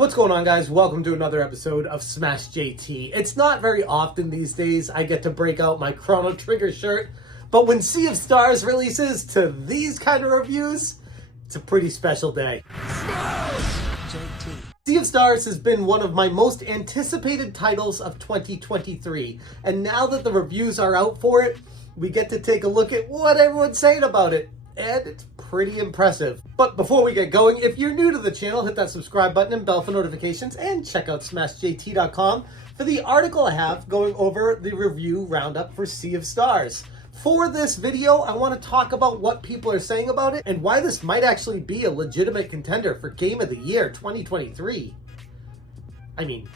What's going on, guys? Welcome to another episode of Smash JT. It's not very often these days I get to break out my Chrono Trigger shirt, but when Sea of Stars releases to these kind of reviews, it's a pretty special day. JT. Sea of Stars has been one of my most anticipated titles of 2023, and now that the reviews are out for it, we get to take a look at what everyone's saying about it. And it's pretty impressive. But before we get going, if you're new to the channel, hit that subscribe button and bell for notifications, and check out smashjt.com for the article I have going over the review roundup for Sea of Stars. For this video, I want to talk about what people are saying about it and why this might actually be a legitimate contender for Game of the Year 2023. I mean,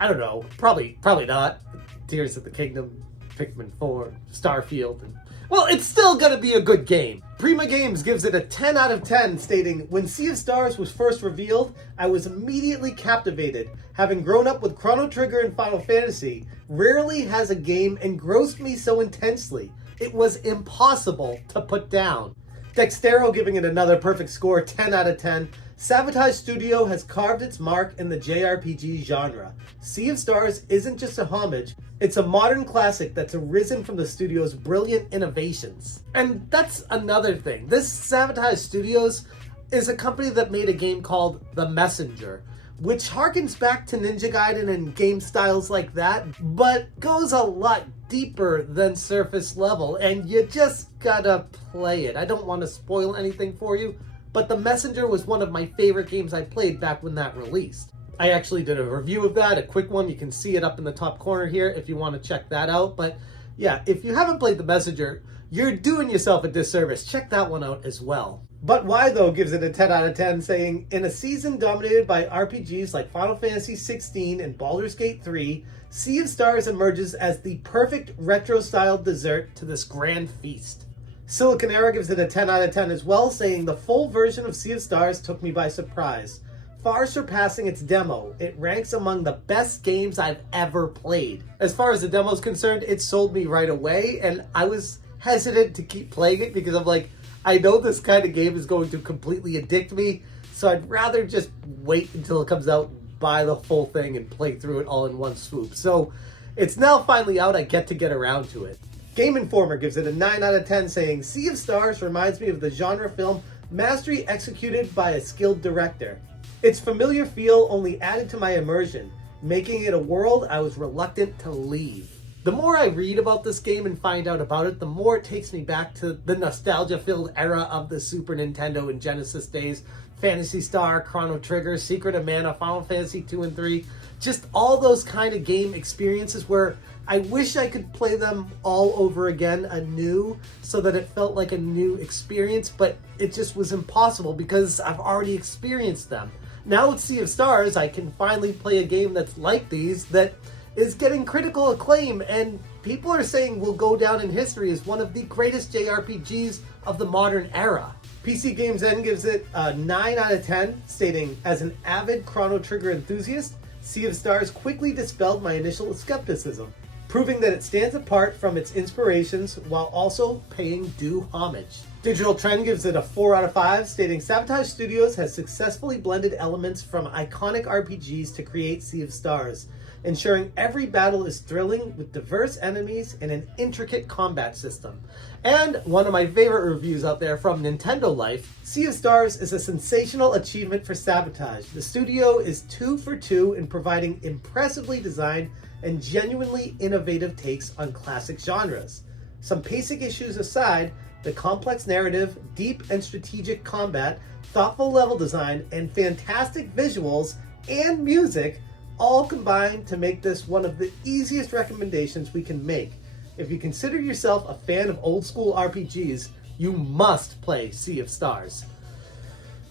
I don't know, probably not. Tears of the Kingdom, Pikmin 4, Starfield, and well, it's still gonna be a good game. Prima Games gives it a 10 out of 10, stating, "When Sea of Stars was first revealed, I was immediately captivated. Having grown up with Chrono Trigger and Final Fantasy, rarely has a game engrossed me so intensely. It was impossible to put down." Dextero giving it another perfect score, 10 out of 10. Sabotage Studio has carved its mark in the JRPG genre. Sea of Stars isn't just a homage, it's a modern classic that's arisen from the studio's brilliant innovations. And that's another thing. This Sabotage Studios is a company that made a game called The Messenger, which harkens back to Ninja Gaiden and game styles like that, but goes a lot deeper than surface level, and you just gotta play it. I don't want to spoil anything for you, but The Messenger was one of my favorite games I played back when that released. I actually did a review of that, a quick one. You can see it up in the top corner here if you want to check that out. But yeah, if you haven't played The Messenger, you're doing yourself a disservice. Check that one out as well. But Why Though gives it a 10 out of 10, saying, "In a season dominated by RPGs like Final Fantasy 16 and Baldur's Gate 3, Sea of Stars emerges as the perfect retro-styled dessert to this grand feast." Silicon Era gives it a 10 out of 10 as well, saying, "The full version of Sea of Stars took me by surprise. Far surpassing its demo, it ranks among the best games I've ever played." As far as the demo is concerned, it sold me right away, and I was hesitant to keep playing it because I'm like, I know this kind of game is going to completely addict me, so I'd rather just wait until it comes out, buy the full thing, and play through it all in one swoop. So it's now finally out, I get to get around to it. Game Informer gives it a 9 out of 10, saying, "Sea of Stars reminds me of the genre film mastery executed by a skilled director. Its familiar feel only added to my immersion, making it a world I was reluctant to leave." The more I read about this game and find out about it, the more it takes me back to the nostalgia-filled era of the Super Nintendo and Genesis days. Phantasy Star, Chrono Trigger, Secret of Mana, Final Fantasy 2 and 3. Just all those kind of game experiences where I wish I could play them all over again anew so that it felt like a new experience, but it just was impossible because I've already experienced them. Now with Sea of Stars, I can finally play a game that's like these, that is getting critical acclaim, and people are saying will go down in history as one of the greatest JRPGs of the modern era. PC Games N gives it a 9 out of 10, stating, "As an avid Chrono Trigger enthusiast, Sea of Stars quickly dispelled my initial skepticism, proving that it stands apart from its inspirations while also paying due homage." Digital Trend gives it a 4 out of 5, stating, "Sabotage Studios has successfully blended elements from iconic RPGs to create Sea of Stars, ensuring every battle is thrilling with diverse enemies and an intricate combat system." And one of my favorite reviews out there from Nintendo Life, "Sea of Stars is a sensational achievement for Sabotage. The studio is 2 for 2 in providing impressively designed and genuinely innovative takes on classic genres. Some basic issues aside, the complex narrative, deep and strategic combat, thoughtful level design, and fantastic visuals and music all combine to make this one of the easiest recommendations we can make. If you consider yourself a fan of old school RPGs, you must play Sea of Stars."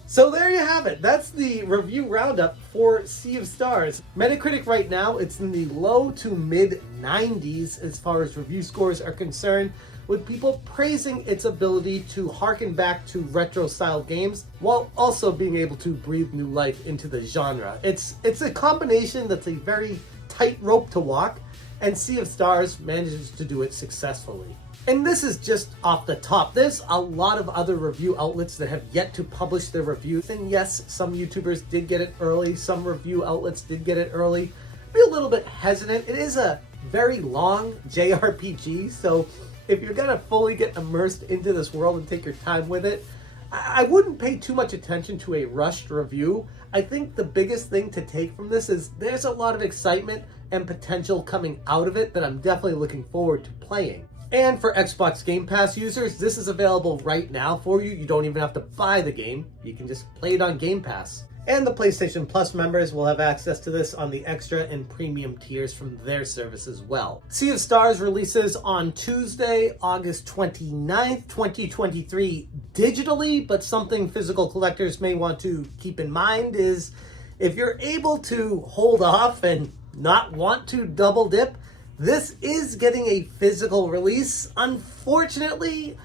So there you have it. That's the review roundup for Sea of Stars. Metacritic right now, it's in the low to mid 90s as far as review scores are concerned, with people praising its ability to harken back to retro-style games while also being able to breathe new life into the genre. It's a combination that's a very tight rope to walk, and Sea of Stars manages to do it successfully. And this is just off the top. There's a lot of other review outlets that have yet to publish their reviews. And yes, some YouTubers did get it early. Some review outlets did get it early. Be a little bit hesitant. It is a very long JRPG, so if you're gonna fully get immersed into this world and take your time with it, I wouldn't pay too much attention to a rushed review. I think the biggest thing to take from this is there's a lot of excitement and potential coming out of it that I'm definitely looking forward to playing. And for Xbox Game Pass users, this is available right now for you. You don't even have to buy the game. You can just play it on Game Pass. And the PlayStation Plus members will have access to this on the extra and premium tiers from their service as well. Sea of Stars releases on Tuesday, August 29th, 2023 digitally, but something physical collectors may want to keep in mind is if you're able to hold off and not want to double dip, this is getting a physical release. Unfortunately,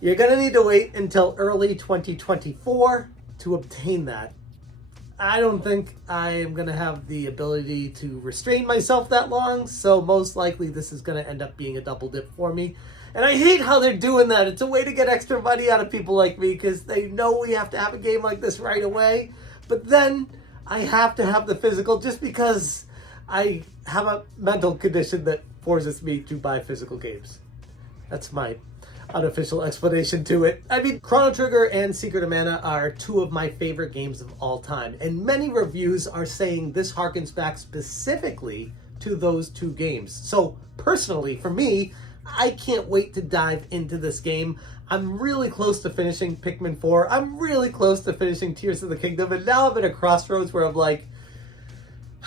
you're going to need to wait until early 2024 to obtain that. I don't think I am going to have the ability to restrain myself that long, so most likely this is going to end up being a double dip for me. And I hate how they're doing that. It's a way to get extra money out of people like me because they know we have to have a game like this right away. But then I have to have the physical just because I have a mental condition that forces me to buy physical games. That's my unofficial explanation to it. I mean, Chrono Trigger and Secret of Mana are two of my favorite games of all time, and many reviews are saying this harkens back specifically to those two games. So personally, for me, I can't wait to dive into this game. I'm really close to finishing Pikmin 4. I'm really close to finishing Tears of the Kingdom, and now I'm at a crossroads where I'm like,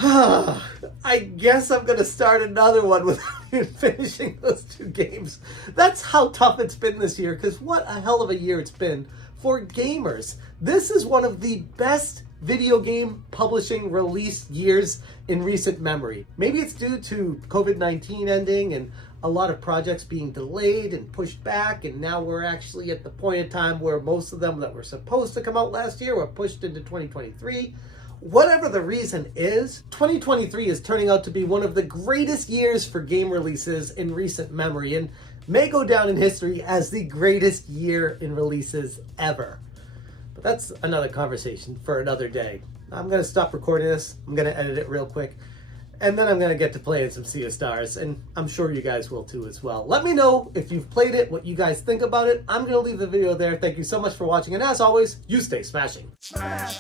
I guess I'm going to start another one without finishing those two games. That's how tough it's been this year, because what a hell of a year it's been for gamers. This is one of the best video game publishing release years in recent memory. Maybe it's due to COVID-19 ending and a lot of projects being delayed and pushed back, and now we're actually at the point in time where most of them that were supposed to come out last year were pushed into 2023. Whatever the reason is, 2023 is turning out to be one of the greatest years for game releases in recent memory and may go down in history as the greatest year in releases ever. But that's another conversation for another day. I'm going to stop recording this. I'm going to edit it real quick. And then I'm going to get to playing some Sea of Stars, and I'm sure you guys will too as well. Let me know if you've played it, what you guys think about it. I'm going to leave the video there. Thank you so much for watching, and as always, you stay smashing. Smash,